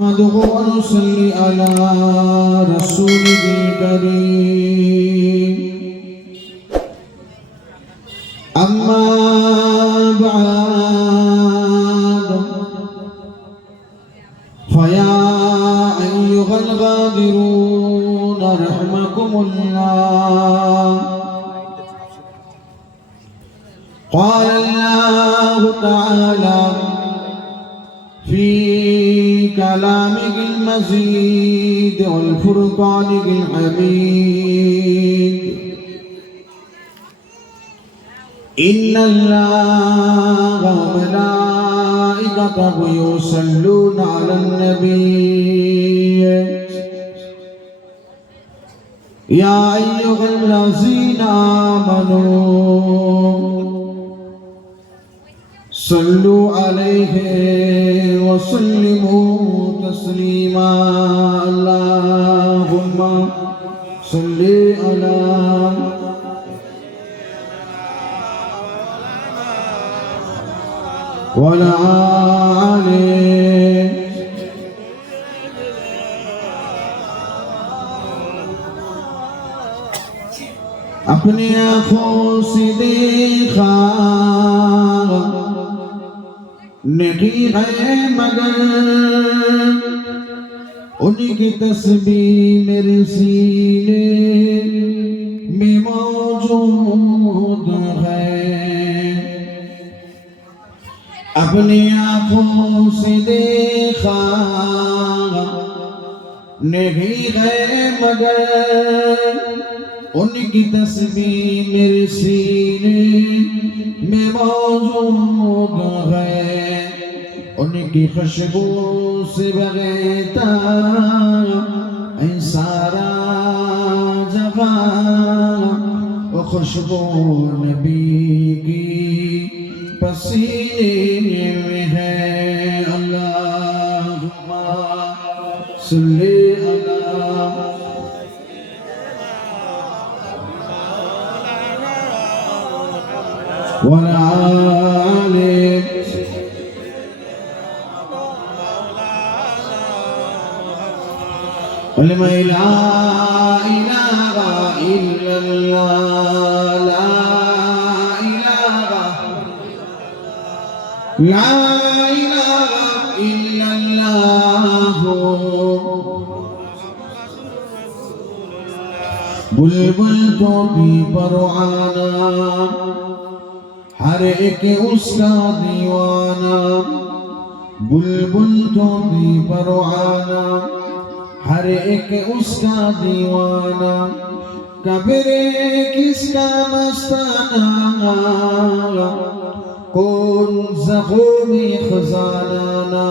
نحمده ونصلي على رسوله الكريم أما بعد فيا أيها الغادرون رحمكم الله قال الله تعالى في كلامه المزيد والفرقان الحميد إن الله وملائكته يصلون على النبي يا أيها الذين آمنوا صلوا عليه وسلموا تسليما اللهم صل على وعلى آله अपनी आँखों से देखा नहीं है मगर उनकी तस्बीह मेरे सीने में मौजूद है अपनी आँखों से देखा नहीं है मगर उनकी तस्बीह मेरे सीने में मौजूद है उनकी खुशबू से बगैता सारा जगह वो खुशबू नबी की पसीने में है अल्लाहुम्मा सल्ली अला وعلى آله ولما لا إله إلا الله لا إله إلا الله बुलबुल तो भी परवाना हर एक उसका दीवाना बुलबुल तो भी परवाना हर एक उसका दीवाना कब्रे किसका मस्ताना कौन ज़ख़ूमी खजाना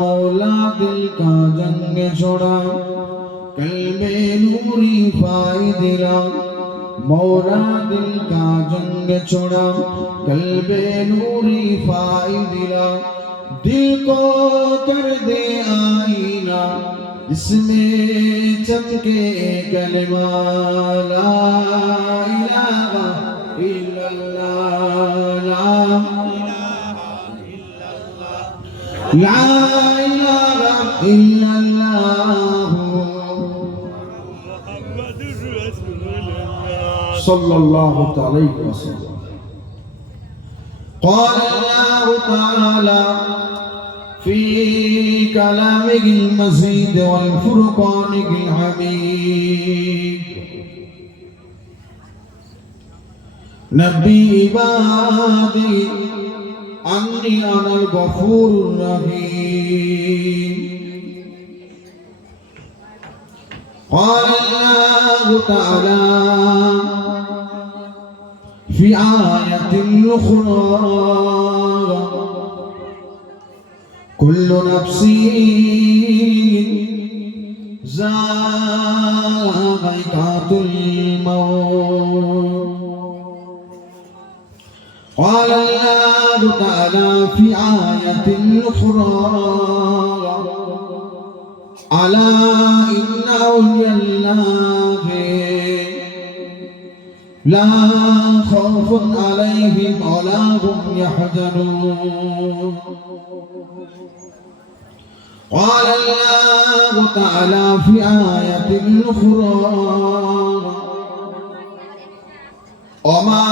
मौला दिल का जंग छोड़ा कल्बे नूरी फाई दिला मौला दिल का जंग छोड़ा कल्बे नूरी फाई दिला दिल को कर दे आईना इसमें चमके कलमा ला इलाहा इल्लल्लाह ला इलाहा इल्लल्लाह सल्लल्लाहु अलैहि वसल्लम قال الله تعالى في كلامه المزيد والفرقان الحميد نبي عبادي أني أنا الغفور الرحيم قال الله تعالى في آية أخرى كل نفس ذائقة الموت قال الله تعالى في آية أخرى ألا إن أولياء الله لا خوف عليهم ولا هم يحزنون قال الله تعالى في آية أخرى وما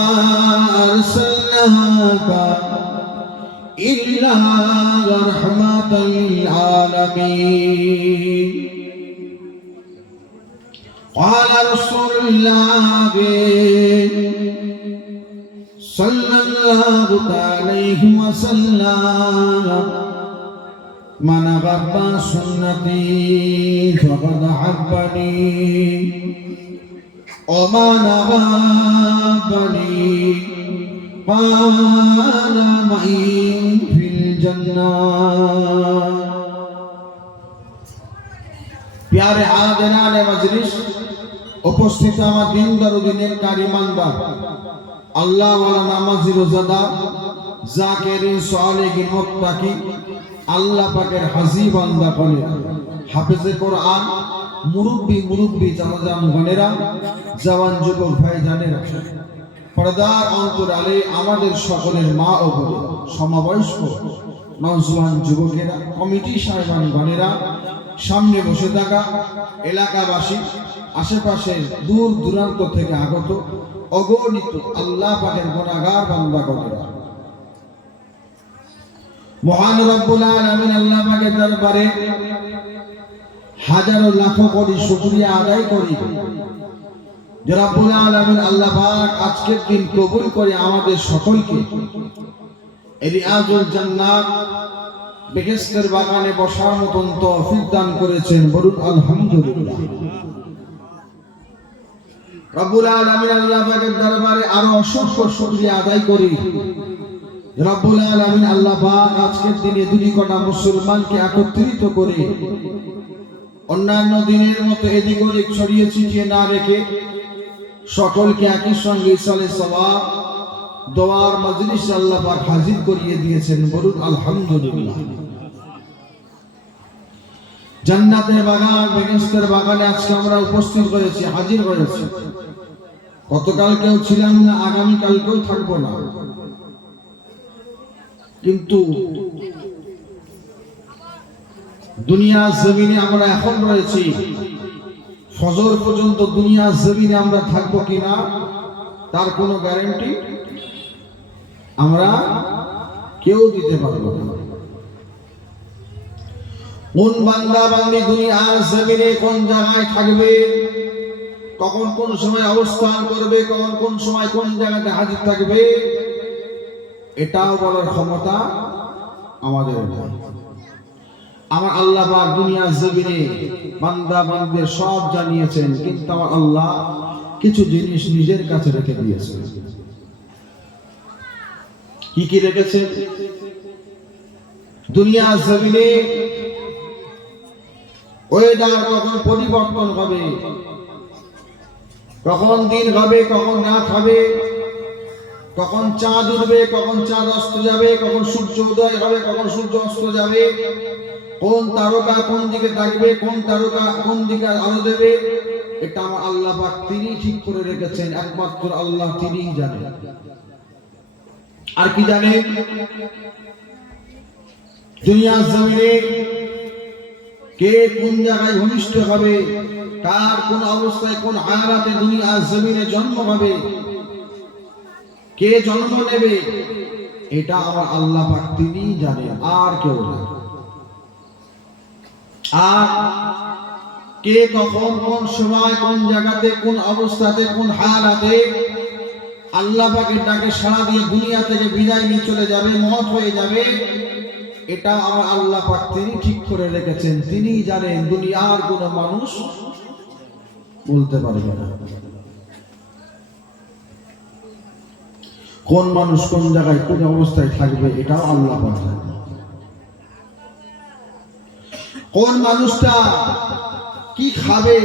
أرسلناك إلا رحمة للعالمين قال رسول الله صلى الله عليه وسلم من أحب سنتي فقد أحبني ومن أحبني قال معي في الجنة प्यारे हाज़िरान मजलिस उपस्थित আমার দিনদার ও দিনেরকার ইমানদার আল্লাহ ওয়ালা নামাজি রোজাদার জাকিরিন সালেহিন মুত্তাকি আল্লাহ পাকের হাজী বান্দা বলে হাফেজে কোরআন মুরব্বি জানাজান গণেরা জওয়ান যুবক ভাই জানেরা পর্দার অন্তরালে আমাদের সকলের মা ও বোন সমবয়স্ক নওজওয়ান যুবকেরা কমিটি সাহেবান গণেরা সামনে বসে থাকা এলাকাবাসী আশেপাশের দূর দূরান্ত থেকে আগত অগণিত আল্লাহ পাকের গুনাহগার বান্দাগণেরা মহান রব্বুল আলামিন আল্লাহ পাকের দরবারে হাজারো লাখো কোটি শুকরিয়া আদায় করি যে রব্বুল আলামিন আল্লাহ পাক আজকের দিন কবুল করে আমাদের সকলকে রিয়াজুল জান্নাত বেহেশতের বাগানে বসার মতন তৌফিক দান করেছেন বলুন আলহামদুলিল্লাহ রব্বুল আলামিন আল্লাহ পাকের দরবারে আরো অসংখ্য শুকরিয়া আদায় করি রব্বুল আলামিন আল্লাহ পাক আজকের দিনে দুই কোটা মুসলমানকে একত্রিত করে অন্যান্য দিনের মতো এদিক ওদিক ছড়িয়ে ছিটিয়ে না রেখে সকলকে একই সঙ্গে ইসালে সওয়াব দোয়ার মজলিস আল্লাহ পাক হাজির করিয়ে দিয়েছেন বলুন আলহামদুলিল্লাহ জান্নাতের বাগান বেহেশতের বাগানে আজকে আমরা উপস্থিত হয়েছি হাজির হয়েছি গতকালকেও ছিলাম না আগামী কালকেও থাকবো না কিন্তু দুনিয়ার জমিনে আমরা এখন রয়েছি ফজর পর্যন্ত দুনিয়ার জমিনে আমরা থাকবো কিনা তার কোনো গ্যারান্টি আমরা কেউ দিতে পারবো না কোন বান্দা বান্দি দুনিয়ার জমিনে কোন জায়গায় থাকবে কখন কোন সময় অবস্থান করবে কখন কোন সময় কোন জায়গাতে হাজির থাকবে এটাও বলার ক্ষমতা আমাদের নেই আমার আল্লাহ পাক দুনিয়ার জমিনে বান্দা বান্দিদের সব জানিয়েছেন কিন্তু আমার আল্লাহ কিছু জিনিস নিজের কাছে রেখে দিয়েছেন কি কি রেখেছেন দুনিয়ার জমিনে ওয়েদার কখন পরিবর্তন হবে কখন দিন হবে কখন রাত হবে কখন চাঁদ উঠবে কখন চাঁদ অস্ত যাবে কখন সূর্য উদয় হবে কখন সূর্য অস্ত যাবে কোন তারকা কোন দিকে থাকবে কোন তারকা কোন দিকে আলো দেবে এটা আমার আল্লাহ পাক তিনি ঠিক করে রেখেছেন একমাত্র আল্লাহ তিনিই জানেন আর কি জানেন দুনিয়ার জমিনে কে কোন জায়গায় ভূমিষ্ঠ হবে কার কোন অবস্থায় কোন হায়াতে দুনিয়ার জমিনে জন্ম হবে কে জন্ম নেবে এটা আমার আল্লাহ পাক তিনিই জানেন আর কেউ না আর কে কখন কোন সময় কোন জায়গাতে কোন অবস্থাতে কোন হায়াতে আল্লাহ পাকের ডাকে সাড়া দিয়ে দুনিয়া থেকে বিদায় নিয়ে চলে যাবে মওত হয়ে যাবে এটা আমার আল্লাহ পাক তিনি ঠিক করে রেখেছেন তিনিই জানেন দুনিয়ার কোন মানুষ বলতে পারবে না কোন মানুষ কোন জায়গায় কোন অবস্থায় থাকবে এটাও আল্লাহ পাক জানেন কোন মানুষটা কি খাবে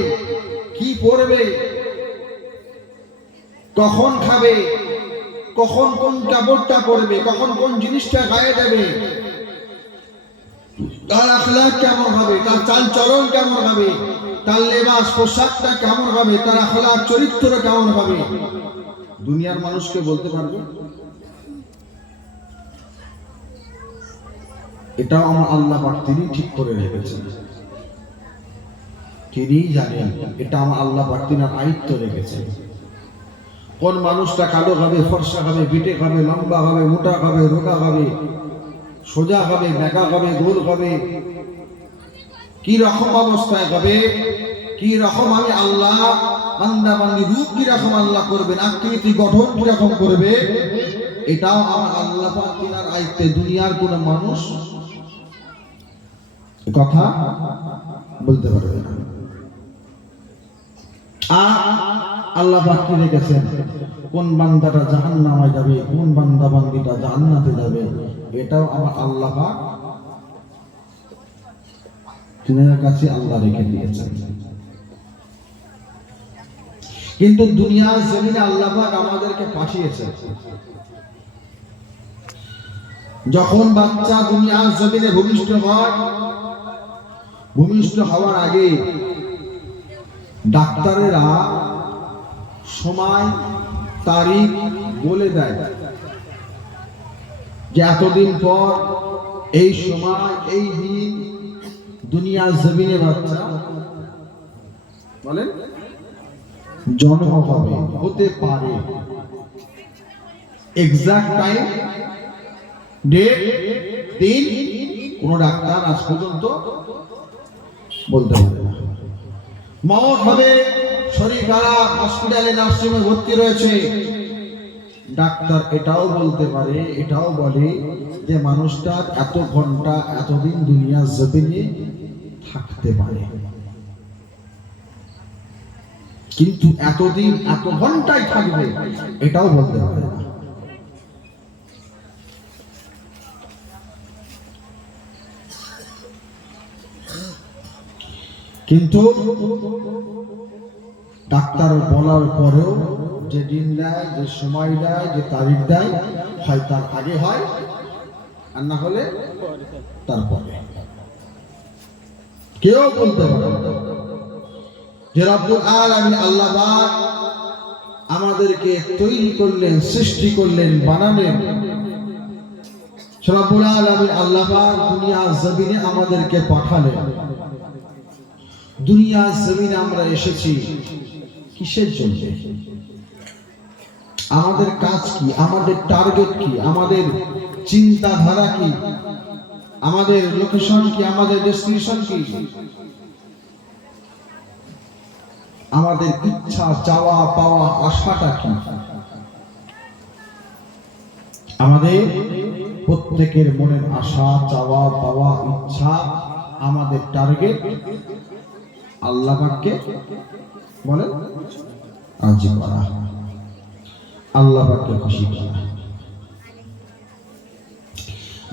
কি পরবে কখন খাবে কখন কোন কাপড়টা পরবে কখন কোন জিনিসটা গায়ে দেবে তার আখলাক কেমন হবে তার চাল চলন কেমন হবে তার লেবাস পোশাকটা কেমন হবে তার আখলাক চরিত্র কেমন হবে দুনিয়ার মানুষকে বলতে পারবে এটাও আমার আল্লাহ পাক তিনি ঠিক করে রেখেছেন, তিনি জানেন, এটা আমার আল্লাহ পাক তিনার আয়ত্ত রেখেছেন। কোন মানুষটা কালো খাবে, ফর্সা খাবে, বিটে খাবে, লম্বা খাবে, মোটা খাবে, রোগা খাবে, সোজা খাবে, বেঁকা খাবে, গোল খাবে, কি রকম অবস্থায় খাবে, কি রকম আমি আল্লাহ বান্দা বান্দি রূপ কি রকম আল্লাহ করবেন, আকৃতি গঠন কি রকম করবে, এটাও আমার আল্লাহ পাক তিনার আয়ত্তে। দুনিয়ার কোন মানুষ কথা বলতে পারবে না। আর আল্লাহ পাক কি রেখেছেন, কোন বান্দাটা জাহান্নামে যাবে, কোন বান্দা বান্দিটা জান্নাতে যাবে, এটাও আমার আল্লাহ পাক তিনার কাছে আল্লাহ রেখে দিয়েছেন। কিন্তু দুনিয়ার জমিনে আল্লাহ পাক আমাদেরকে পাঠিয়েছেন। যখন বাচ্চা দুনিয়ার জমিনে ভূমিষ্ঠ হয়, ভূমিষ্ঠ হওয়ার আগে ডাক্তারেরা সময় তারিখ বলে দেয় যে এতদিন পর এই সময় এই দিন দুনিয়ার জমিনে বাচ্চা বলেন জন্ম হবে, হতে পারে। এক্সাক্ট টাইম, ডেট, দিন কোন ডাক্তার আজ পর্যন্ত বলতে পারে না। মওত হবে, শরীর খারাপ, হসপিটালে নার্সিংহোমে ভর্তি রয়েছে, ডাক্তার এটাও বলতে পারে, এটাও বলে যে মানুষটা এত ঘন্টা এতদিন দুনিয়ার জমিনে থাকতে পারে, কিন্তু এতদিন এত ঘন্টায় থাকবে এটাও বলতে পারে না। কিন্তু ডাক্তার বলার পরেও যে দিন দেয়, যে সময় দেয়, যে তারিখ দেয়, হয় তার আগে হয় আর না হলে তারপরে। কেউ বলতে পারে যে রব্বুল আলামিন আল্লাহ পাক আমাদেরকে তৈরি করলেন, সৃষ্টি করলেন, বানালেন। রব্বুল আলামিন আল্লাহ পাক দুনিয়ার জমিনে আমাদেরকে পাঠালেন। দুনিয়ার জমিনে আমরা এসেছি কিসের জন্য? আমাদের কাজ কি, আমাদের টার্গেট কি, আমাদের চিন্তাধারা কি, আমাদের লোকেশন কি, আমাদের ডেস্টিনেশন কি, আমাদের ইচ্ছা, চাওয়া পাওয়া, আশাটা কি? আমাদের প্রত্যেকের মনের আশা, চাওয়া পাওয়া, ইচ্ছা, আমাদের টার্গেট আল্লাহ পাককে বলে রাজি করা, আল্লাহ পাককে খুশি করা।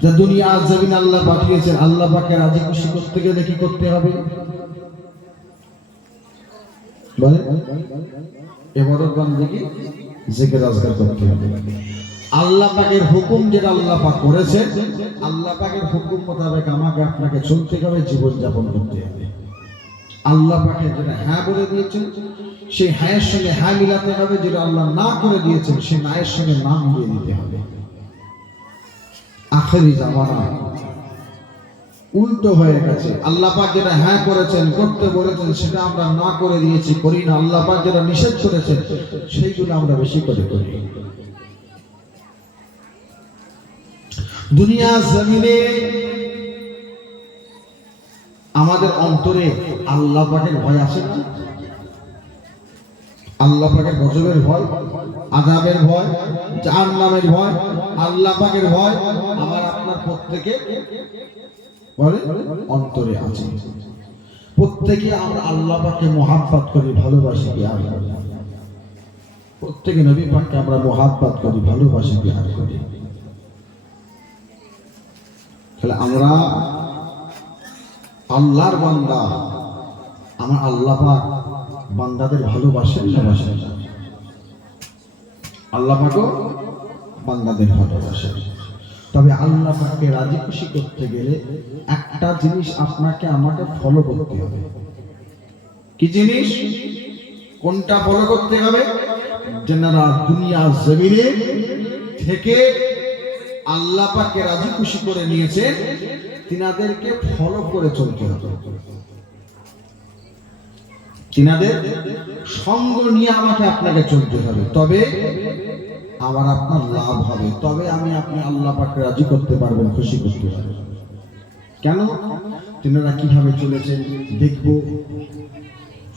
যে দুনিয়ার জমিনে আল্লাহ পাঠিয়েছেন, আল্লাহ পাককে রাজি খুশি করতে গেলে কি করতে হবে? বলে ইবাদত বান্দেগি, জিকির আজকার করতে হবে। আল্লাহ পাকের হুকুম যেটা আল্লাহ পাক করেছেন, আল্লাহ পাকের হুকুম মোতাবেক আমাকে আপনাকে চলতে হবে, জীবন যাপন করতে হবে। আল্লাহ পাকে যেটা হ্যাঁ বলে দিয়েছেন সেই হ্যাঁয়ের সঙ্গে হ্যাঁ মিলাতে হবে, যেটা আল্লাহ না করে দিয়েছেন সেই নায়ের সঙ্গে না মিলিয়ে দিতে হবে। আখেরি জামানা উল্টো হয়ে গেছে। আল্লাহ পাক যেটা হ্যাঁ করেছেন, করতে বলেছেন, সেটা আমরা না করে দিয়েছি, করি না। আল্লাহ পাক যেটা নিষেধ করেছেন সেইগুলো আমরা বেশি করে করি। দুনিয়া জমিনে আমাদের অন্তরে আল্লাহ পাকের ভয় আছে না? আল্লাহ পাকের গজবের ভয়, আযাবের ভয়, জাহান্নামের ভয়, আল্লাহ পাকের ভয় আমার আপনার প্রত্যেকে বলে অন্তরে আছে। প্রত্যেকে আমরা আল্লাহ পাককে মহাব্বত করি, ভালোবাসি, প্যার করি। প্রত্যেকে নবী পাককে আমরা মহাব্বত করি, ভালোবাসি, প্যার করি। তাহলে আমরা আল্লাহর বান্দা, আমার আল্লাহ পাক বান্দাদের ভালোবাসেন না বাসেন না? আল্লাহ পাকও বান্দাদের ভালোবাসেন। তবে আল্লাহ পাককে রাজি খুশি করতে গেলে একটা জিনিস আপনাকে আমাকে ফলো করতে হবে। কি জিনিস? কোনটা ফলো করতে হবে? যারা দুনিয়া জমিনে থেকে আল্লাহ পাককে রাজি খুশি করে নিয়েছেন, তিনাদেরকে ফলো করে চলতে হবে, তিনাদের সঙ্গ নিয়ে আমাকে আপনাকে চলতে হবে, তবে আবার আপনার লাভ হবে, তবে আপনি আল্লাহ পাককে রাজি করতে পারবেন, খুশি করতে পারবেন। কেন? তিনারা কিভাবে চলেছেন দেখবো,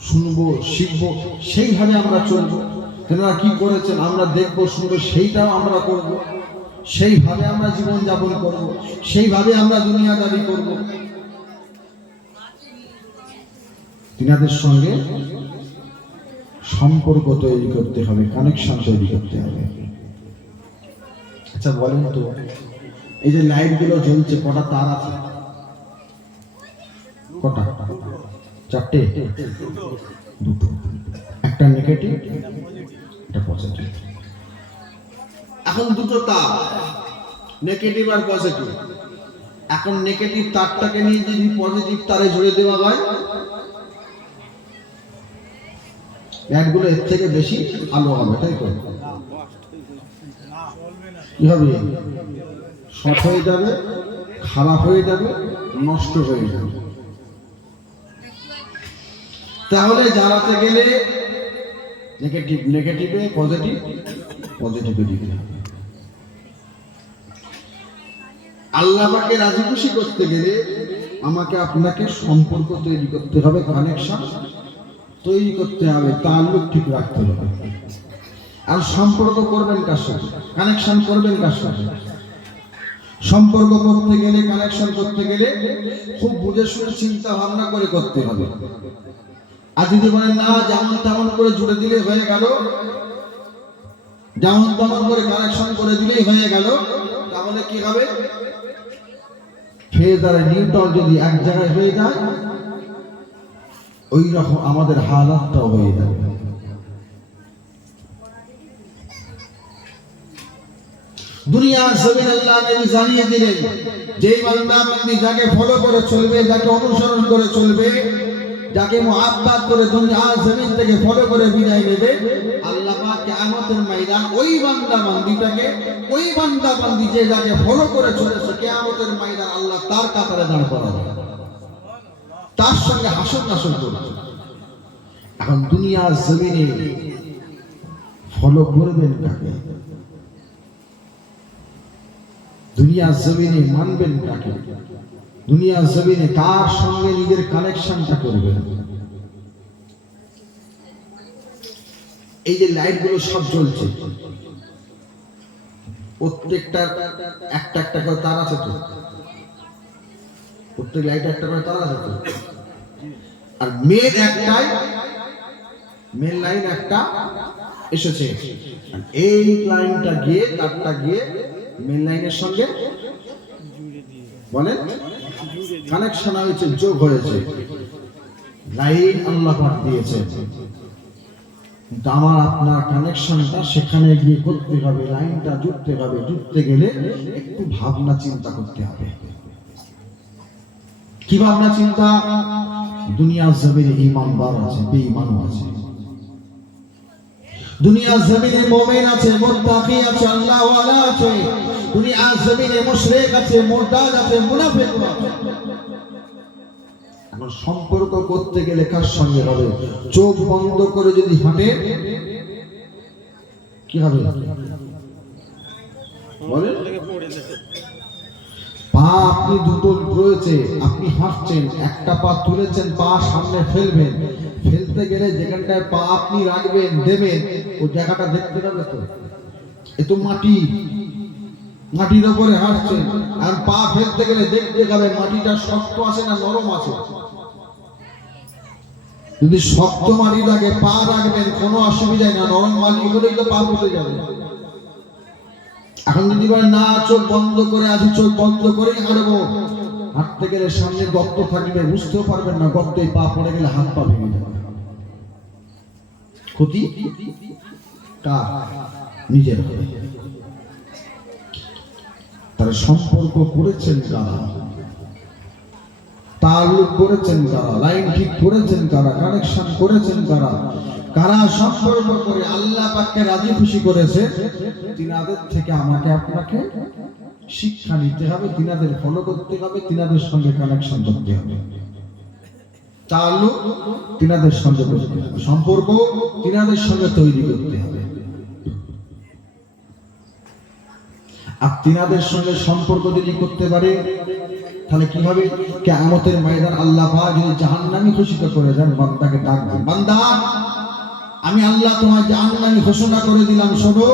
শুনবো, শিখবো, সেইভাবে আমরা চলবো। তিনারা কি করেছেন আমরা দেখবো, শুনবো, সেইটাও আমরা করব, সেইভাবে আমরা জীবন যাপন করব, সেইভাবে আমরা দুনিয়াদারি করব। তিনাদের সঙ্গে সম্পর্ক তৈরি করতে হবে, কানেকশন তৈরি করতে হবে। আচ্ছা বলেন তো, এই যে লাইট গুলো জ্বলছে, কটা তার আছে? কটা? চারটে? দুটো। একটা নেগেটিভ, একটা পজিটিভ। এখন দুটো তার, নেগেটিভ আর পজিটিভ। এখন নেগেটিভ তারটাকে নিয়ে যদি পজিটিভ তারে জুড়ে দেওয়া হয়, লাইটগুলো এর থেকে বেশি আলো হবে, তাই তো? কি হবে? শর্ট হয়ে যাবে, খারাপ হয়ে যাবে, নষ্ট হয়ে যাবে। তাহলে জ্বালাতে গেলে নেগেটিভ নেগেটিভে, পজিটিভ পজিটিভে দিতে হবে। আল্লাহ পাককে রাজি খুশি করতে গেলে আমাকে আপনাকে সম্পর্ক তৈরি করতে হবে, কানেকশন তৈরি করতে হবে, তাল্লুক ঠিক রাখতে হবে। আর সম্পর্ক করবেন কার সাথে? কানেকশন করবেন কার সাথে? সম্পর্ক করতে গেলে, কানেকশন করতে গেলে খুব বুঝে শুনে চিন্তা ভাবনা করে করতে হবে। আর যদি বলেন না যেমন তেমন করে জুড়ে দিলে হয়ে গেল, যেমন তেমন করে কানেকশন করে দিলেই হয়ে গেল, তাহলে কি হবে? ফেজ আর নিউটন যদি এক জায়গায় হয়ে যায়, ওই রকম আমাদের হালাতটাও হয়ে যাবে। দুনিয়া জমিন আল্লাহ নবী জানিয়ে দিলেন, যেই বান্দা বান্দি যাকে ফলো করে চলবে, যাকে অনুসরণ করে চলবে, যাকে মুহাব্বত করে দুনিয়া জমিন থেকে ফলো করে বিদায় নেবে, আল্লাহ পাক কিয়ামতের ময়দান ওই বান্দা বান্দিটাকে, ওই বান্দা বান্দি যে যাকে ফলো করে চলেছে, কিয়ামতের ময়দান আল্লাহ তার কাতারে দাঁড় করাবে, তার সঙ্গে হাসর নাসর করবে। এখন দুনিয়া জমিনে ফলো করবেন কাকে? দুনিয়া জমিনে মানবেন কাকে? দুনিয়া জমিনে কার সঙ্গে নিজের কানেকশনটা করবেন? এই যে লাইট গুলো সব জ্বলছে, প্রত্যেকটা একটা একটা করে তার আছে তো? প্রত্যেক লাইট একটা করে তার আছে তো? আর মেন একটাই, মেন লাইন একটা এসেছে, এই লাইনটা গিয়ে, তারটা গিয়ে মেন লাইনের সঙ্গে বলেন কানেকশন হয়েছে, যোগ হয়েছে, লাইন আল্লাহ পাক দিয়েছে। কিন্তু আমার আপনার কানেকশনটা সেখানে গিয়ে করতে হবে, লাইনটা জুড়তে হবে। জুড়তে গেলে একটু ভাবনা চিন্তা করতে হবে। কি ভাবনা চিন্তা? দুনিয়ার জমিনে ঈমানদার আছে, বেঈমানও আছে। দুনিয়ার জমিনে মুমিন আছে, মুত্তাকি আছে, আল্লাহওয়ালা আছে। দুনিয়ার জমিনে মুশরিক আছে, মুরতাদ আছে, মুনাফিক আছে। এখন সম্পর্ক করতে গেলে কার সঙ্গে হবে? চোখ বন্ধ করে যদি হাঁটে কি হবে? বলেন, পা আপনি দুটো রয়েছে, আপনি হাঁটছেন, একটা পা তুলেছেন, পা সামনে ফেলবেন, ফেলতে গেলে যেখানটায় পা আপনি রাখবেন, দেবেন, ওই জায়গাটা দেখতে পাবে তো? এ তো মাটি, মাটির উপরে হাঁটছেন, আর পা ফেলতে গেলে দেখতে যাবে মাটিটা শক্ত আছে না নরম আছে। যদি শক্ত মাটি থাকে পা রাখবেন, কোনো অসুবিধা না, নরম মাটি হলেই তো পা ফুটে যাবে। এখন যদি বলে না চোখ বন্ধ করে আছি, চোখ বন্ধ করেই হাঁটবো, হাঁটতে গেলে সামনে গর্ত থাকবে, বুঝতেও পারবেন না, গর্তে পা পড়ে গেলে হাত পা ভেঙে যাবে। ক্ষতি কার? নিজের হবে। তারা সম্পর্ক করেছেন কারা? তাল্লুক করেছেন কারা? লাইন ঠিক করেছেন কারা? কানেকশন করেছেন কারা? কারা সম্পর্ক করে আল্লাহ পাককে রাজি খুশি করেছে, তিনাদের থেকে আমাকে আপনাকে শিক্ষা নিতে হবে, তিনাদের ফলো করতে হবে, তিনাদের সঙ্গে কানেকশন করতে হবে, তাল্লুক তিনাদের সঙ্গে করতে হবে, সম্পর্ক তিনাদের সঙ্গে তৈরি করতে হবে। আর তিনাদের সঙ্গে সম্পর্ক যদি করতে পারে তাহলে কি হবে? কিয়ামতের ময়দান আল্লাহ পাক যদি জাহান্নামী ঘোষিত করে দেন, বান্দাকে ডাকবেন, বান্দা আমি আল্লাহ তোমার জাহান্নামী ঘোষণা করে দিলাম, শোনো।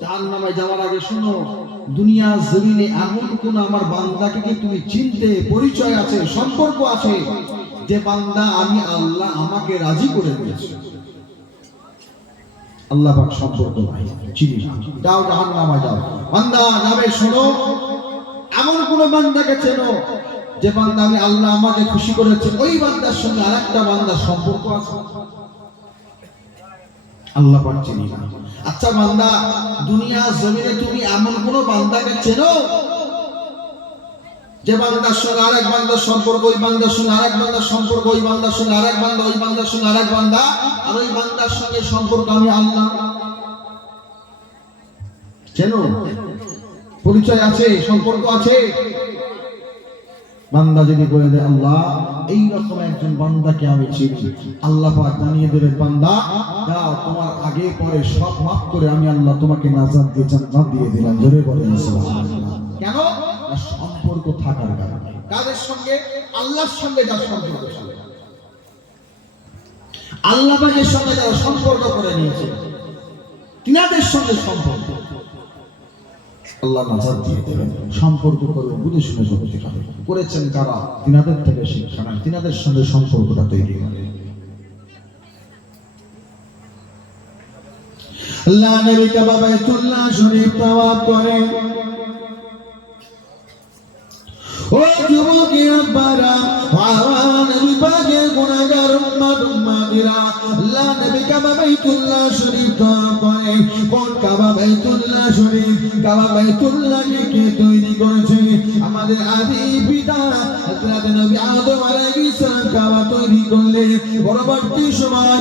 জাহান্নামে যাওয়ার আগে শোনো, দুনিয়া জমিনে এমন কোন আমার বান্দাকে কি তুমি চিনতে, পরিচয় আছে, সম্পর্ক আছে, যে বান্দা আমি আল্লাহ আমাকে রাজি করে দিয়েছি? আল্লাহ পাক সম্পর্ক নাই, চিনি না, যাও জাহান্নামে যাও। বান্দা যাবে, শোনো, এমন কোন বান্দাকে চেনো যে বান্দা আমি আল্লাহ আমাকে খুশি করেছে, ওই বান্দার সঙ্গে আরেকটা বান্দার সম্পর্ক আছে? আল্লাহ পাক চিনি না। আচ্ছা বান্দা, দুনিয়া জমিনে তুমি এমন কোন বান্দাকে চেনো যে বান্দার সঙ্গে আরেক বান্দার সম্পর্ক, ওই বান্দার সঙ্গে আরেক বান্দার সম্পর্ক, ওই বান্দার সঙ্গে আরেক বান্দা, ওই বান্দার সঙ্গে আরেক বান্দা, আর ওই বান্দার সঙ্গে সম্পর্ক আমি আল্লাহ? চেনো? পরিচয় আছে, সম্পর্ক আছে? বান্দা যদি বলে দেয় আল্লাহ এই রকম একজন বান্দাকে আমি চিনি, আল্লাহ পাক জানিয়ে দেবেন, বান্দা যাও, তোমার আগে পরে সব মাফ করে আমি আল্লাহ তোমাকে নাজাত দিয়ে জান্নাত দিয়ে দিলাম। জোরে বলেন সুবহানাল্লাহ। কেন? সম্পর্ক থাকার কারণে। কাদের সঙ্গে? আল্লাহর সঙ্গে যার সম্পর্ক ছিল, আল্লাহ পাকের সঙ্গে যারা সম্পর্ক করে নিয়েছে, তিনাদের সঙ্গে সম্পর্ক আল্লাহ নাজাত দিয়ে দেবেন। সম্পর্ক করবে বুঝে শুনে করতে হবে। করেছেন কারা? তিনাদের থেকে শিক্ষা নেন, তিনাদের সঙ্গে সম্পর্কটা তৈরি হবে। আল্লাহ নবী কাবা বাইতুল্লাহ শরীফ তাওয়াফ করেন। ও যুবকী আব্বারা, নবী পাকের গুনাহগার উম্মত-উম্মাতিরা, আল্লাহ নবী কাবা বাইতুল্লাহ শরীফ তাওয়াফ করেন। কোন কাবা বাইতুল্লাহ শরীফ? কাবা বাইতুল্লাহকে কে তৈরি করেছে? আমাদের আদি পিতা হযরত নবী আদম আলাইহিস সালাম কাবা তৈরি করলেন। পরবর্তী সময়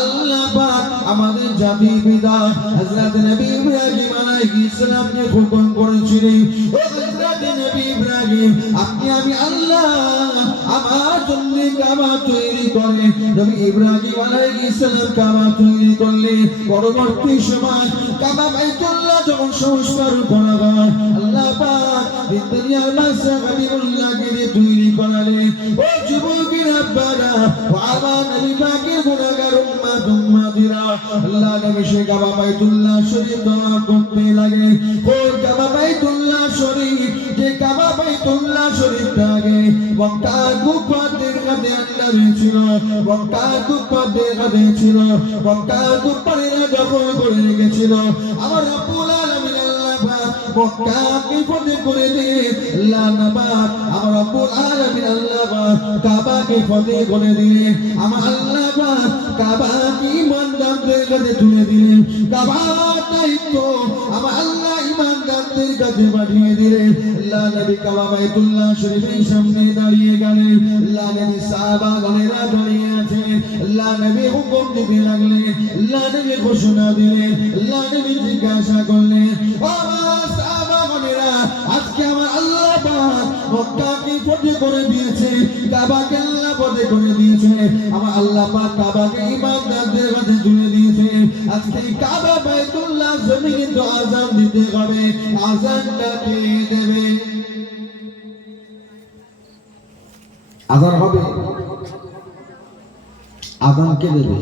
আল্লাহ পাক আমাদের জাতির পিতা হযরত নবী ইব্রাহিম আলাইহিস সালামকে হুকুম করেছিলেন, ও হযরত নবী ইব্রাহিম, আপনি আমি আল্লাহ আমার জন্য কাবা তৈরি করে। নবী ইব্রাহিম আলাইহিস সালাম কাবা তৈরি করলেন। পরবর্তী সময় কাবা বাইতুল্লাহ যখন সংস্কার করা হয়, আল্লাহ পাক দুনিয়ার মাঝে হাবিবুল্লাহকে তৈরি করালেন। ও যুবকের আব্বারা, ও আমার নবী পাকের গুনাহগার উম্মত-উম্মাতিরা, আল্লাহ নবী সে কাবা বাইতুল্লাহ শরীফ দোয়া করতে লাগলেন। কোন কাবা বাইতুল্লাহ শরীফ? যে কাবা বাইতুল্লাহ শরীফটা আগে মক্কা কুফারদের কাছে আন্ডারে ছিল, মক্কা কুফারদের কাছে ছিল, মক্কা কুফারেরা দখল করে রেখেছিল। আমার রব্বুল আলামিন আল্লাহ পাক মক্কাকে ফতেহ করে দিলেন। আল্লাহ পাক আমার রব্বুল আলামিন আল্লাহ পাক কাবাকে ফতেহ করে দিলেন। আমার আল্লাহ পাক কাবাকে ইমানদারদের কাছে তুলে দিলেন। কাবার দায়িত্ব আমার আল্লাহ ইমানদারদের কাছে পাঠিয়ে দিলেন। আল্লাহ নবী কাবা বাইতুল্লাহ শরীফের সামনে দাঁড়িয়ে গেলেন। আল্লাহ নবী সাহাবাগণেরা দাঁড়িয়ে আছেন। আল্লাহ নবী হুকুম দিতে লাগলেন, আল্লাহ নবী ঘোষণা দিলেন, আল্লাহ নবী জিজ্ঞাসা করলেন, ও সাহাবাগণেরা, আজকে আমার আল্লাহ পাক মক্কাকে ফতেহ করে দিয়েছে, কাবাকে আল্লাহ ফতেহ করে দিয়েছে। আমার আল্লাহ পাক কাবাকে ইমানদারদের কাছে তুলে দিয়েছে। আজকে কাবা বাইতুল্লাহ জমিনে তো আযান দিতে হবে। আযানটা কে দেবে? আযান হবে, আযান কে দেবে?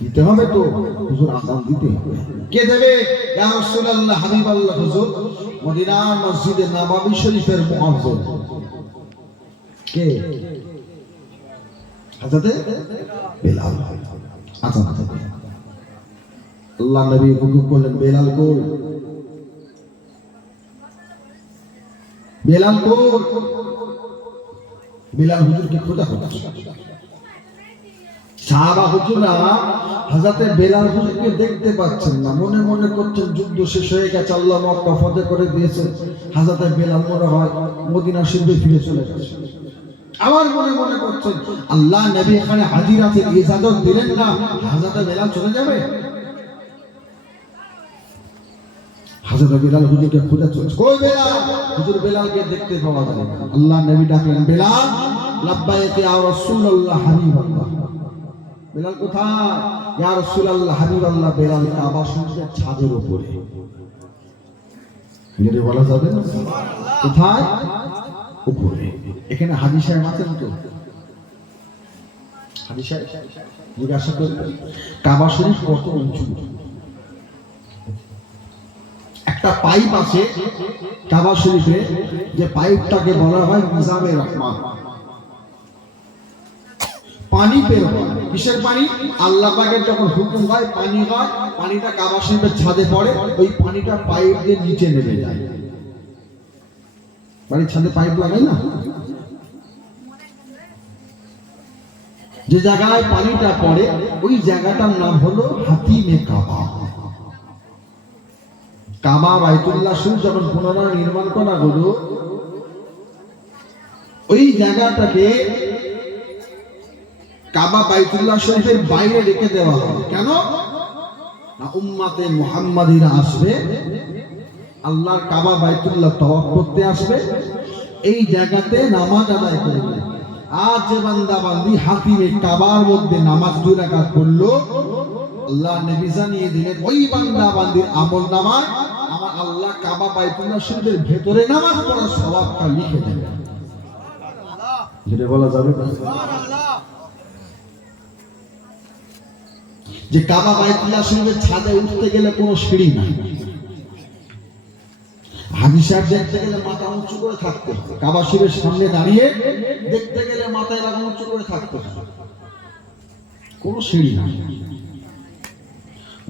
দিতে হবে তো হুজুর, আযান দিতে হবে। কে দেবে? ইয়া রাসূলুল্লাহ, হাবিবাল্লাহ হুজুর, মদিনার মসজিদে নববী শরীফের মুয়াজ্জিন কে? হযরত বেলাল আযান দেবে। আল্লাহ নবী হুকুম করলেন, বেলাল কই? বেলাল কই? বেলাল হুজুরকে খোঁজা হচ্ছে। সাহাবা হুজুররা হযরত বেলাল হুজুরকে দেখতে পাচ্ছেন না, মনে মনে করছেন যুদ্ধ শেষ হয়ে গেছে, আল্লাহ মক্কা ফতেহ করে দিয়েছে, হযরত বেলাল মনে হয় মদিনা শরীফে ফিরে চলে গেছে। আমার মনে মনে করছেন আল্লাহ নবী এখানে হাজির আছেন, ইজাজত দিলেন না, হযরত বেলাল চলে যাবে? হযরত বেলাল হুজুরকে খুঁজে চলছে, কই বেলাল? হুজুর বেলালকে দেখতে পাওয়া যায় না। আল্লাহ নবী ডাকলেন, বেলাল লাব্বাইক ইয়া রাসূলুল্লাহ হাবিবাল্লাহ। বেলাল কোথায়? ইয়া রাসূলুল্লাহ হাবিবাল্লাহ। বেলাল কাবা শরীফের ছাদের উপরে। এটা বলা যাবে না? কোথায়? উপরে। এখানে হাজী সাহেব আছেন তো? হাজী সাহেব জিজ্ঞাসা করবেন কাবা শরীফ কত উঁচু? একটা পাইপ আছে কাবা শরীফে, যে পাইপটাকে বলা হয় নিজামে রহমান। পানি বের হয়, কিসের পানি? আল্লাহ পাকের যখন হুকুম হয় পানি হয়, পানিটা কাবা শরীফের ছাদে পড়ে, ওই পানিটা পাইপ দিয়ে নিচে নেমে যায়। বাড়ির ছাদে পাইপ লাগাই না, যে জায়গায় পানিটা পড়ে ওই জায়গাটার নাম হলো হাতিমে কাবা। কাবা বাইতুল্লাহ শরীফ যখন পুনরায় নির্মাণ করা হলো, ওই জায়গাটাকে কাবা বাইতুল্লাহ শরীফের বাইরে রেখে দেওয়া হবে। কেন? না উম্মতে মুহাম্মাদিরা আসবে, আল্লাহর কাবা বাইতুল্লাহ তওয়াফ করতে আসবে, এই জায়গাতে নামাজ আদায় করবে। আর যে বান্দা বান্দি হাতিমে কাবার মধ্যে নামাজ 2 রাকাত পড়লো, আল্লাহ নবী জানিয়ে দিলেন ওই বান্দা বান্দির আমলনামায় আমার আল্লাহ কাবা বাইতুল্লাহ শরীফের ভেতরে নামাজ পড়ার সওয়াবটা লিখে দেবেন। সুবহানাল্লাহ। যেটা বলা যাবে না? সুবহানাল্লাহ। যে কাবা বাইতুল্লাহ শরীফের ছাদে উঠতে গেলে কোনো সিঁড়ি নাই। হাজী সাহেব দেখতে গেলে মাথা উঁচু করে থাকতে হবে। কাবা শরীফের সামনে দাঁড়িয়ে দেখতে গেলে মাথা এরকম উঁচু করে থাকতে হবে, কোনো সিঁড়ি নাই।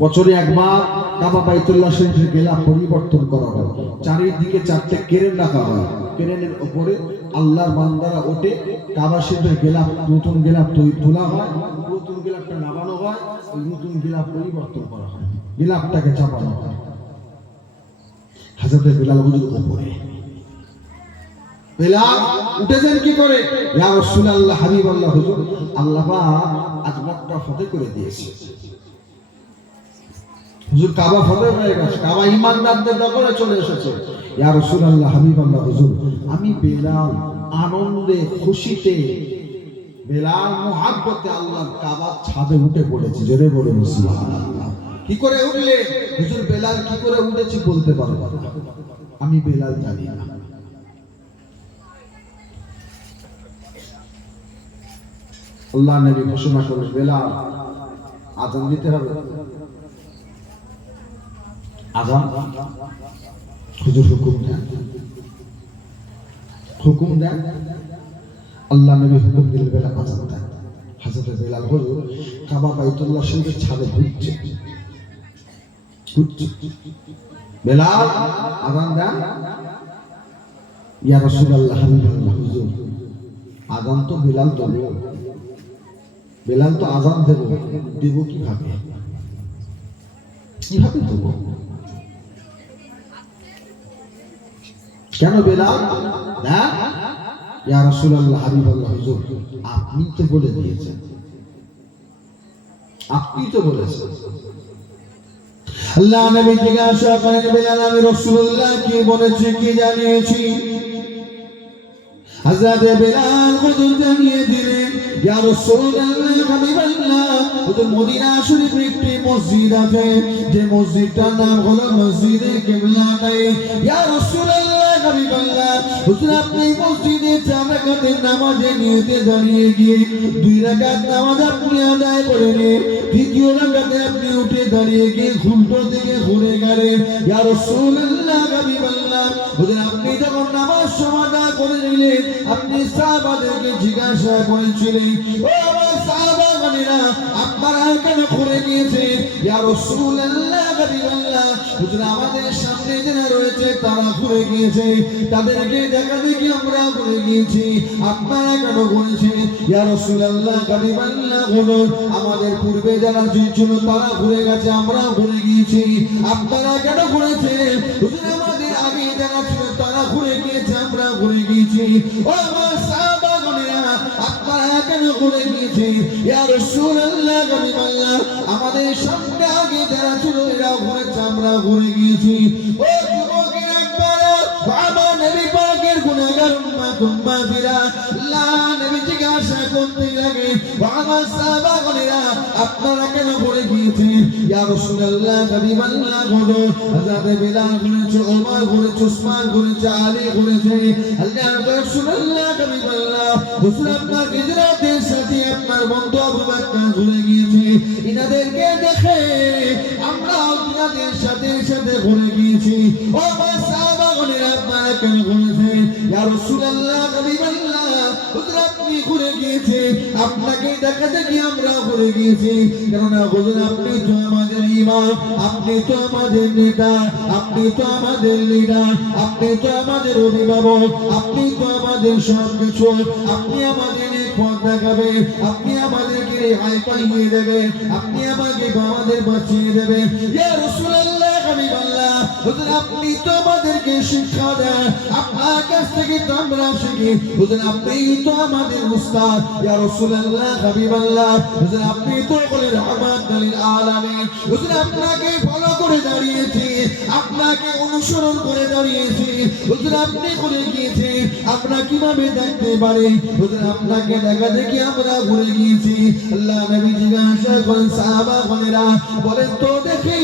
বছরে একবার কাবা বাইতুল্লাহ শরীফের গেলাপ পরিবর্তন করা হয়, চারিদিকে 4টে কেরেন রাখা হয়, কেরেনের উপরে আল্লাহর বান্দারা ওঠে, কাবা শরীফের গেলাপ নতুন গেলাপ তোলা হয়, নতুন গেলাপটা নামানো হয়, ওই নতুন গেলাপ পরিবর্তন করা হয়, গেলাপটাকে চাপানো হয়। হযরত বেলাল হুজুর উপরে। বেলাল উঠেছেন কি করে? ইয়া রাসূলুল্লাহ হাবিবাল্লাহ হুজুর, আল্লাহ পাক আজ মক্কা ফতেহ করে দিয়েছে। হুজুর কাবা ফতেহ হয়ে গেছে, কাবা ঈমানদারদের দখলে চলে এসেছে। ইয়া রাসূলুল্লাহ হাবিবাল্লাহ হুজুর, আমি বেলাল আনন্দে খুশিতে, বেলাল মুহাব্বতে আল্লাহর কাবার ছাদে উঠে পড়েছি। জোরে বলুন সুবহানাল্লাহ। কি করে উঠলে? হুজুর বেলাল কি করে উঠেছি বলতে পারবো না, আমি বেলাল জানি না। আল্লাহ নবী ঘোষণা করলেন, বেলাল আযান দিতে হবে। আযান? হুজুর হুকুম দেন, হুকুম দেন। আল্লাহ নবী হুকুম দিলেন, বেলাল আযান দেন। হযরত বেলাল হুজুর কাবা বাইতুল্লাহ শরীফের ছাদে ঘুরছে। বেলাল আযান দেন। ইয়া রাসূলুল্লাহ হাবিবাল্লাহ হুজুর, আযান তো বেলাল দেব, বেলাল তো আযান দেব, দেব কিভাবে? কিভাবে দেব? কেন বেলাল? না ইয়া রাসূলুল্লাহ হাবিবাল্লাহ হুজুর, আপনি তো বলে দিয়েছেন, আপনি তো বলেছেন। আল্লাহ নবী জিজ্ঞাসা করেন, বেলাল আমি রাসূলুল্লাহ কি বলেছি, কি জানিয়েছি? হযরত বেলাল হুজুর জানিয়ে দিলেন, ইয়া রাসূলুল্লাহ হাবিবাল্লাহ হুজুর, মদিনা শরীফে একটি মসজিদ আছে, যে মসজিদটার নাম হলো মসজিদে কিবলাতাইন। ইয়া রাসূলুল্লাহ হাবিবাল্লাহ হুজুর, আপনি মসজিদে 4 রাকাতের নামাজে নিয়তে দাঁড়িয়ে গিয়ে 2 রাকাত নামাজ আপনি আদায় করে নিয়ে দ্বিতীয় রাকাতে আপনি উঠে দাঁড়িয়ে গিয়ে উল্টো দিকে ঘুরে গেলেন। ইয়া রাসূলুল্লাহ হাবিবাল্লাহ হুজুর, আপনি যখন নামাজ সমাধা করে নিলেন, আপনি সাহাবাদেরকে জিজ্ঞাসা করেছিলেন, ও আমার সাহাবাগণেরা, আপনারা কেন ঘুরে গিয়েছেন? ইয়া রাসূলুল্লাহ হাবিবাল্লাহ হুজুর, আমাদের সামনে যারা রয়েছে তারা ঘুরে গিয়েছে, তাদেরকে দেখা দেখি আমরা ঘুরে গিয়েছি, আপনারা কেন ঘুরেছেন? ইয়া রাসূলুল্লাহ হাবিবাল্লাহ হুজুর, আমাদের পূর্বে যারা ছিল তারা ঘুরে গেছে, আমরা ঘুরে গিয়েছি, আপনারা কেন ঘুরেছেন? হুজুর, আমাদের আগে যারা ছিল তারা ঘুরে গিয়েছে, আমরা ঘুরে গিয়েছি। ও আমার সাহাবাগণেরা, আপনারা কেন করে গিয়েছে ইয়া রাসূলুল্লাহ হাবিবাল্লাহ আমাদের সামনে আগে যারা ছিল এরা ঘুরেছে আমরা ঘুরে গিয়েছি ও যুবকের একবারে আমার নবী পাকের গুনাহগার উম্মাতিরা আল্লাহ নবী জিজ্ঞাসা করতে লাগে আমার সাহাবাগণেরা আপনারা কেন ঘুরে গিয়েছেন ইয়া রাসূলুল্লাহ হাবিবাল্লাহ বলো হযরত বিলাল ঘুরেছে ওমর ঘুরেছে উসমান ঘুরেছে আলী ঘুরেছে আল্লাহ রাসূলুল্লাহ হাবিবাল্লাহ হুজুর আপনার হিজরতের সাথে আপনার বন্ধু আবু বকর ঘুরে গিয়েছে ইনাদেরকে দেখে আমরাও ইনাদের সাথে সাথে ঘুরে গিয়েছি ও আমার সাহাবাগণেরা আপনারা কেন ঘুরেছেন ইয়া রাসূলুল্লাহ হাবিবাল্লাহ হুজুর আপনি ঘুরে গিয়েছে আপনাকে দেখা দেখি আমরা ঘুরে গিয়েছি কেননা হুজুর আপনি তো আমাদের ইমাম আপনি তো আমাদের নেতা আপনি তো আমাদের লিডার আপনি তো আমাদের অভিভাবক আপনি তো আমাদের সব কিছু আপনি আমাদের পথ দেখাবেন আপনি আমাদেরকে রেহাই পাইয়ে দেবেন আপনি আমাদের বাঁচিয়ে দেবেন ইয়া রাসূলুল্লাহ হাবিবাল্লাহ হুজুর আপনি তো আমাদেরকে শিক্ষা দেন আপনার কাছ থেকে তো আমরা শিখি হুজুর আপনি তো আমাদের উস্তাদ ইয়া রাসূলুল্লাহ হাবিবাল্লাহ হুজুর আপনি তো বলে রাহমাতুল লিল আলামিন হুজুর আপনাকে ফলো করে দাঁড়িয়েছি আপনাকে অনুসরণ করে দাঁড়িয়েছি হুজুর আপনি করে গিয়েছে আমরা কিভাবে দেখতে পারি হুজুর আপনাকে দেখা দেখি আমরা ঘুরে গিয়েছি আল্লাহ নবী জিজ্ঞাসা করেন সাহাবাগণেরা বলেন তো দেখি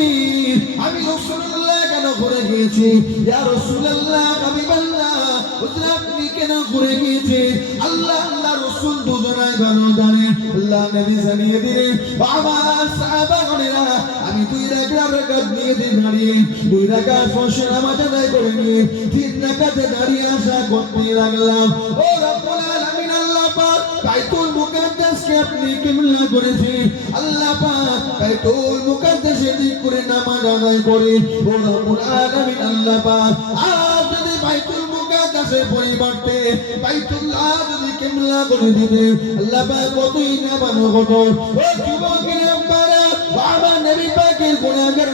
আমি রাসূলুল্লাহ কেন ঘুরে গিয়েছি ইয়া রাসূলুল্লাহ হাবিবাল্লাহ হুজুর আপনি কেন ঘুরে গিয়েছে আল্লাহ রাসূল দুজনাই ভালো জানেন আল্লাহ নবী জানিয়ে দিলেন বাবা সাহাবাগণেরা আমি দুই রাকাত নিয়ে দাঁড়িয়ে দুই রাকাত বসে নামাজ আদায় করে নিয়ে তিন রাকাতে দাঁড়িয়ে আসা করতে লাগলাম ও রব্বুল আলামিন আল্লাহ পাক বাইতুল মুকাদ্দাসকে আপনি কিবলা করেছেন আল্লাহ পাক বাইতুল মুকাদ্দাসের দিক করে নামাজ আদায় করে ও রব্বুল আলামিন আল্লাহ পাক আজ যদি বাইতুল মুকাদ্দাসের পরিবর্তে বাইতুল্লাহ যদি কিবলা করে দিতে আল্লাহ পাক কতই না ভালো হতো ও যুবকের আব্বারা বাবা নবী পাকের গুনাহগার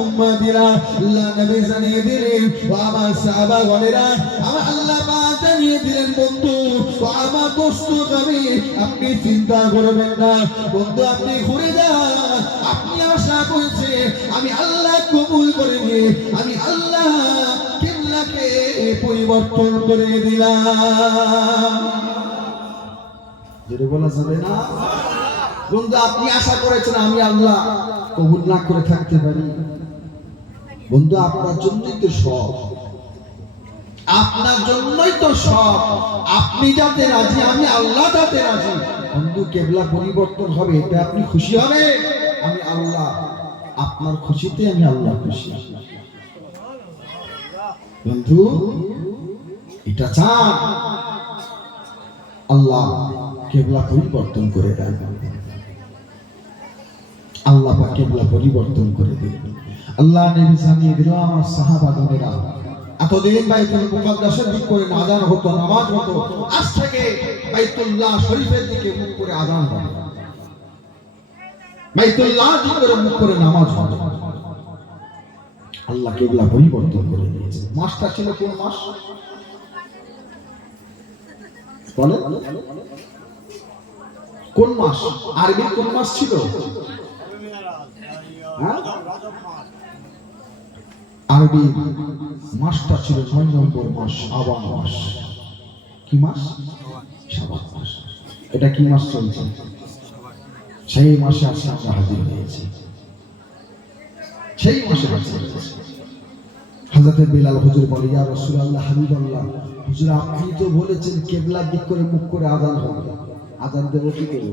উম্মাতিরা আল্লাহ নবী জানিয়ে দিলেন বাবা সাহাবাগণেরা আমার আল্লাহ পাক জানিয়ে দিলেন বন্ধু বাবা কষ্ট হবে আপনি চিন্তা করবেন না বন্ধু আপনি ঘুরে যান আপনি আশা করেছে আমি আল্লাহ কবুল করে নিয়ে আমি আল্লাহ কিবলাকে পরিবর্তন করে দিলাম যেটা বলা যাবে না বন্ধু আপনি আশা করেছেন আমি আল্লাহ কবুল না করে থাকতে পারি বন্ধু আপনার জন্যই তো সব আপনার জন্যই তো সব আপনি যাতে রাজি আমি আল্লাহ যাতে রাজি বন্ধু কিবলা পরিবর্তন হবে এতে আপনি খুশি হবে আমি আল্লাহ আপনার খুশিতে আমি আল্লাহ খুশি বন্ধু এটা চান আল্লাহ কিবলা পরিবর্তন করে দেন আল্লাহ পাক কিবলা পরিবর্তন করে দেন আল্লাহ নবী জানিয়ে দিল আমার সাহাবাগণেরা এতদিন বাইতুল মুকাদ্দাসের দিক করে আযান হতো নামাজ হতো আজ থেকে বাইতুল্লাহ শরীফের দিকে মুখ করে আযান হবে বাইতুল্লাহ দিক করে মুখ করে নামাজ হবে আল্লাহ কিবলা পরিবর্তন করে দিয়েছে মাসটা ছিল কোন মাস বলে কোন মাস আরবি কোন মাস ছিল আরবি মাসটা ছিল 9 নম্বর মাস শাবান মাস কি মাস শাবান মাস এটা কি মাস চলছে সেই মাসে আজকে আমরা হাজির হয়েছি সেই মাসে হাজির হয়েছি হযরত বিলাল হুজুর বলে ইয়া রাসূলুল্লাহ হাবিবাল্লাহ হুজুর আপনি তো বলেছেন কিবলার দিক করে মুখ করে আযান হবে আযান দেব কি করে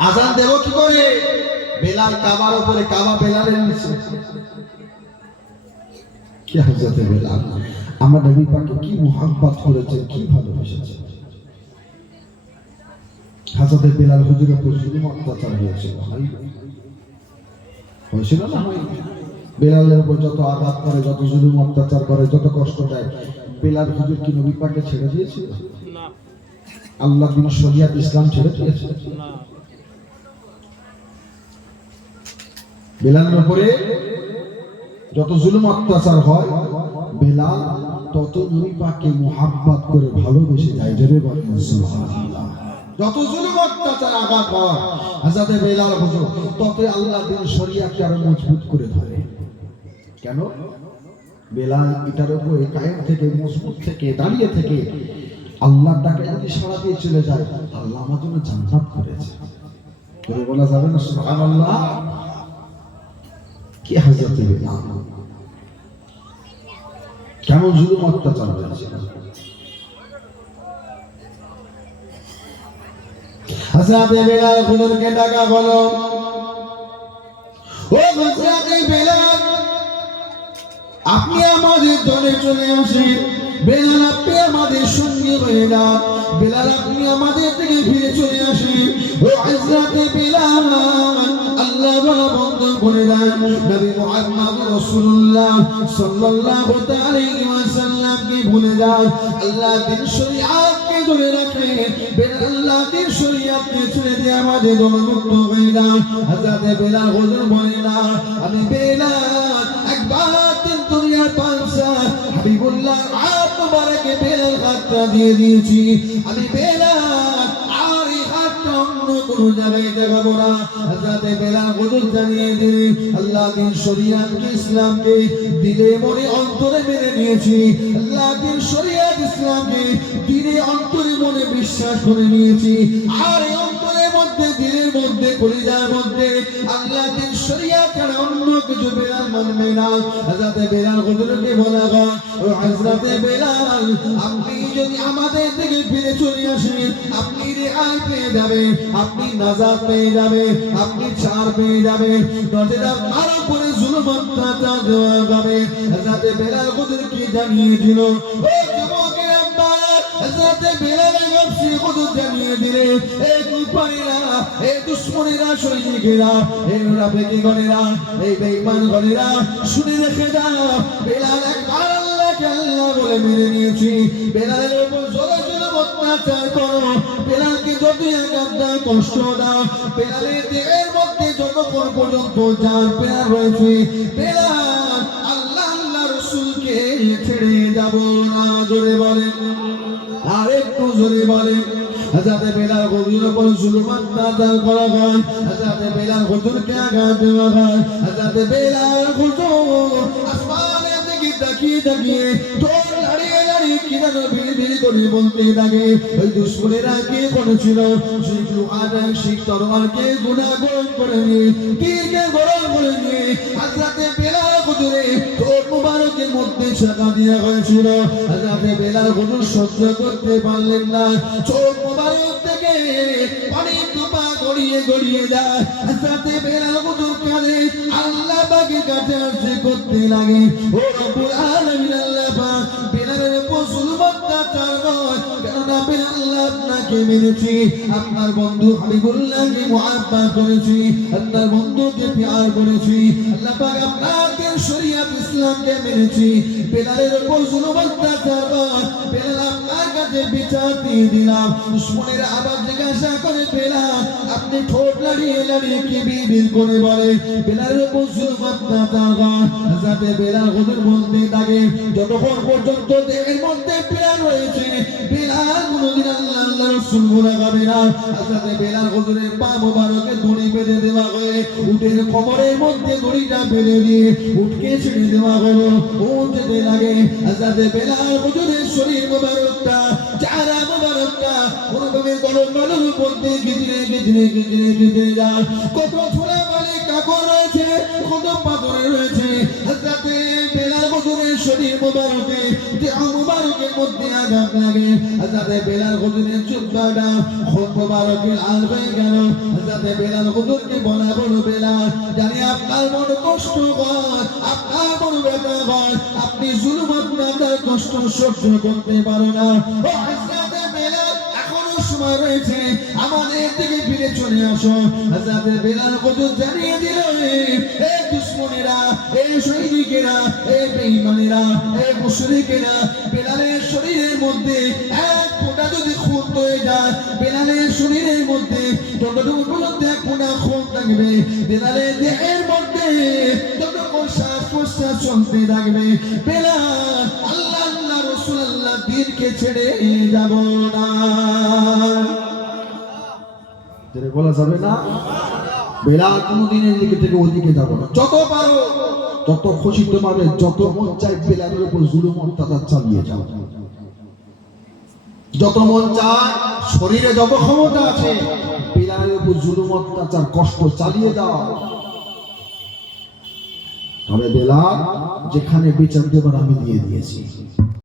আযান দেব কি করে বেলাল কাবার উপরে কাবা বেলালের নিচে কি হযরত বেলাল আমার নবী পাককে কি মুহাব্বত করেছেন কি ভালোবেসেছেন হযরত বেলাল হুজুরের উপর জুলুম অত্যাচার হয়েছিল হয়েছিল না বেলালের উপর যত আঘাত করে যত জুলুম অত্যাচার করে যত কষ্ট দেয় বেলাল হুজুর কি নবী পাককে ছেড়ে দিয়েছিল না আল্লাহ বিন শরিয়াত ইসলাম ছেড়ে দিয়েছে না বেলালের উপরে যত জুলুম অত্যাচার হয় বেলাল তত নবী পাককে মুহাব্বত করে ভালোবেসে যায়। জোরে বলেন সুবহানাল্লাহ। যত জুলুম অত্যাচার আঘাত হয় হযরত বেলাল হুজুর তত আল্লাহ দিন শরীয়তকে আরো মজবুত করে ধরে। কেন? বেলাল এটার উপরে কায়েম থেকে, মজবুত থেকে, দাঁড়িয়ে থেকে আল্লাহর ডাকে যদি সাড়া দিয়ে চলে যায়, আল্লাহ আমার জন্য জান্নাত করেছে। করে বলা যাবে না সুবহানাল্লাহ? কি হযরত বেলাল কেমন জুলুম অত্যাচার হয়েছে। হযরত বেলাল হুজুরকে ডাকা হলো, ও হযরত বেলাল, আপনি আমাদের দলে চলে আসেন। বেলাল, আপনি আমাদের সঙ্গে হয়ে যান। বেলাল, আপনি আমাদের থেকে ফিরে চলে আসেন। ও হযরত বেলাল, আল্লাহ বলা বন্ধ করে দেন। নবী মুহাম্মদ রাসূলুল্লাহ সাল্লাল্লাহু আলাইহি ওয়াসাল্লামকে ভুলে যান। আল্লাহ দিন শরীয়তকে ধরে রাখে। বেলাল, আল্লাহ দিন শরীয়তকে ছেড়ে দিয়ে আমাদের দলমুক্ত হয়ে যান। হযরত বেলাল হুজুর বলেন না, আমি বেলাল একবার দুনিয়ার বাদশাহ হাবিবুল্লাহ হাত মুবারকে বেলাল হাতটা দিয়ে দিয়েছি। আমি বেলাল আর এই হাতটা অন্য কোনো জায়গায় দেখাবো না। হযরত বেলাল হুজুর জানিয়ে দিলেন, আল্লাহ দিন শরীয়তকে, ইসলামকে দিলে মনে অন্তরে মেনে নিয়েছি। আল্লাহ দিন শরীয়ত ইসলামকে দিলে অন্তরে মনে বিশ্বাস করে নিয়েছি। আর এই অন্তরের মধ্যে, দিলের মধ্যে, কলিজার মধ্যে আল্লাহ দিন শরীয়ত ছাড়া অন্য কিছু বেলাল মানবে না। হযরত বেলাল হুজুরকে বলা হয়, ও হযরত বেলাল, আপনি যদি আমাদের থেকে ফিরে চলে আসেন, আপনি রেহাই পেয়ে যাবেন, আপনি নাজাত পেয়ে যাবেন, আপনি ছাড় পেয়ে যাবেন। নচেত আপনার উপরে জুলুম অত্যাচার দেওয়া হবে। হযরত বেলাল হুজুরকে জানিয়েছিল, ও যুবকের আব্বা, হযরত বেলালের নফসি হুজুর জানিয়ে দিলেন, এই কুফারিরা, এই দুশমনেরা, সৈনিকেরা, এই মুনাফিকগণেরা, এই বেঈমানগণেরা, শুনে রেখে দাও, বেলাল একবার আল্লাহকে আল্লাহ বলে মেনে নিয়েছি। বেলালের উপর জোরে জোরে অত্যাচার করো, বেলালকে যতই আঘাত দাও, কষ্ট দাও, বেলালের দেহের মধ্যে যতক্ষণ পর্যন্ত জান প্রাণ রয়েছে, বেলাল আল্লাহ আল্লাহ রাসূলকে ছেড়ে যাব না। জোরে বলেন, আর একটু জোরে বলেন। হযরত বেলাল হুজুরের উপর জুলুম অত্যাচার করা হয়, হযরত বেলাল হুজুরকে আঘাত দেওয়া হয়। হযরত বেলাল হুজুর আসমানের দিকে তাকিয়ে তাকিয়ে দৌড় লাড়িয়ে লাড়িয়ে কি যেন বিড়বিড় করে বলতে থাকে, ওই দুশমনেরা কি করেছিল, শিখ লুহানা, শিখ তরবারকে গুনাগুন করে নিয়ে, তীরকে গরম করে নিয়ে হযরত বেলাল হুজুরের ঠোঁট মুবারকের মধ্যে ছাকা দেওয়া হয়েছিল। হযরত বেলাল হুজুর সহ্য করতে পারলেন না, চোখ মুবারক থেকে পানি টোপা গড়িয়ে গড়িয়ে যায়। হযরত বেলাল হুজুর কাঁদে, আল্লাহ পাকের কাছে আরজি করতে লাগে, ও রব্বুল আলামিন, আল্লাহ পাক বেলালের উপর জুলুম অত্যাচার নয়, কেননা বেলাল আল্লাহ আপনাকে মেনেছি, আপনার বন্ধু হাবিবুল্লাহকে মুহাব্বত করেছি, আপনার বন্ধুকে প্যার করেছি, আল্লাহ পাক আপনাদের শরীয়ত ইসলামকে মেনেছি। বেলালের উপর জুলুম অত্যাচার নয়, বেলাল আপনার কাছে বিচার দিয়ে দিলাম। দুশমনের আবার জিজ্ঞাসা করে, বেলাল আপনি ঠোঁট লাড়িয়ে লাড়িয়ে কি বিড়বিড় করে বলে, বেলালের উপর জুলুম অত্যাচার নয়। হযরত বেলাল হুজুর বলতে থাকে, যতক্ষণ পর্যন্ত দেহের মধ্যে প্রাণ রয়েছে, বেলাল কোনদিন আল্লাহ আল্লাহ রাসূল বলা যাবে না। হযরত বেলাল হুজুরের পা মোবারকে দড়ি বেঁধে দেওয়া হয়ে উটের কোমরের মধ্যে দড়িটা বেঁধে দিয়ে উটকে ছেড়ে দেওয়া হলো, ও যেতে লাগে। হযরত বেলাল হুজুরের শরীর মোবারকটা, চেহারা মোবারকটা কোনোভাবে গরম বালুর উপর দিয়ে গিজরে গিজরে গিজরে গিজরে যায়। কত ছোলা বালি কাপড় রয়েছে, কত পাথর রয়েছে। হযরত বেলাল হুজুরের শরীর মোবারকে, দেহ মোবারকের মধ্যে আঘাত লাগে। হযরত বেলাল হুজুরের জুব্বাটা খুব মোবারকে লাল হয়ে গেল। হযরত বেলাল হুজুরকে বলা, বলো বেলাল, জানি আপনার মনে কষ্ট হয়, আপনার মনে ব্যথা হয়, আপনি জুলুম অত্যাচার কষ্ট সহ্য করতে পারো না। ও হযরত বেলাল, এখনো সময় রয়েছে, আমাদের দিকে ফিরে চলে আসো। হযরত বেলাল হুজুর জানিয়ে দিল, এই দুশমনেরা, এই সৈনিকেরা, এই বেঈমানেরা, এই মুশরিকেরা, বেলালের শরীরের মধ্যে এক ফোঁটা যদি খুন হয়ে যায়, বেলালের শরীরের মধ্যে যতটুকু পর্যন্ত এক ফোঁটা খুন থাকবে, বেলালের দেহের মধ্যে যতটুকু যখন শ্বাস প্রশ্বাস চলতে থাকবে, বেলাল আল্লাহ আল্লাহ রাসূল আল্লাহ বীরকে ছেড়ে যাব না। যেটা বলা যাবে না, বেলাল কোনদিন এদিকে থেকে ওদিকে যাব না। যত পারো, যত খুশি তোমাদের, যত মন চায় বেলালের উপর জুলুম অত্যাচার চালিয়ে যাও। যত মন চায়, শরীরে যত ক্ষমতা আছে, বেলালের উপর জুলুম অত্যাচার কষ্ট চালিয়ে যাও। তবে বেলাল যেখানে বিচার দেবার আমি দিয়ে দিয়েছি।